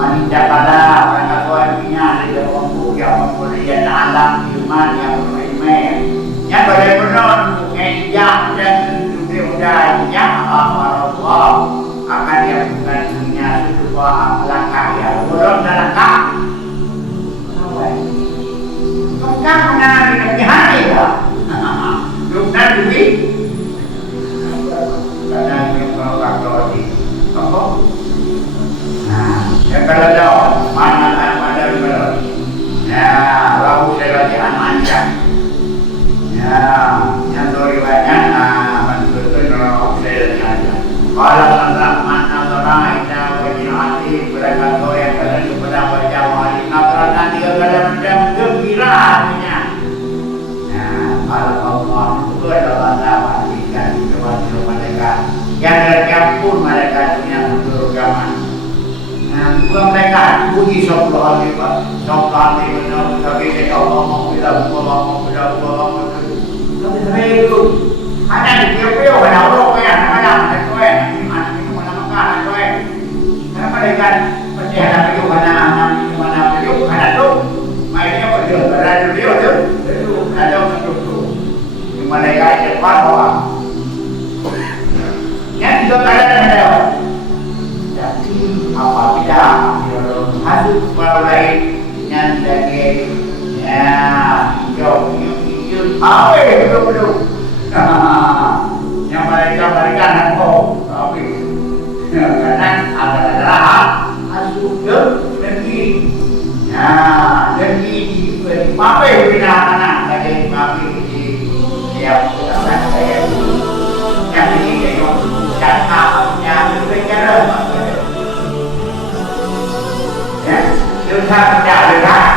Manjabala, pengetahuan punya di dalam buku yang kemudian alam iman yang primer. Yang benar-benar mengejak dan sudah yang Allah akan yang bukan dunia sebuah langkah yang belum langkah. Langkah mana di hati lah. Lupa duit. Karena yang kalau di apa? Ya kalau dah mana kalau ya lalu saya lagi ancam ya yang riwayatnya menunjukkan kalau saya lagi ancam kalau mana orang itu bagi hati berkata yang kalian kepada wajah wali nakran nanti kalian macam gembira hatinya ya kalau Allah itu adalah dapat dikasih kepada mereka yang tercampur mereka punya beragama. Bukan mereka puji Allah ni pak, Allah ni benar tapi dia Allah mengulang, tapi saya itu ada dia punya ada orang yang ada mana mana makan karena mereka pasti ada mana ada tu, mainnya ada dia ada tu, mereka cepat orang, yang juga ada. Apa tidak masuk mulai yang dari ya jauh apa itu yang mereka nampak tapi karena adalah masuk ke negeri ya negeri di apa bina anak dari kami di siap saya yang ini yang apa mereka Chúng ta trả lời lại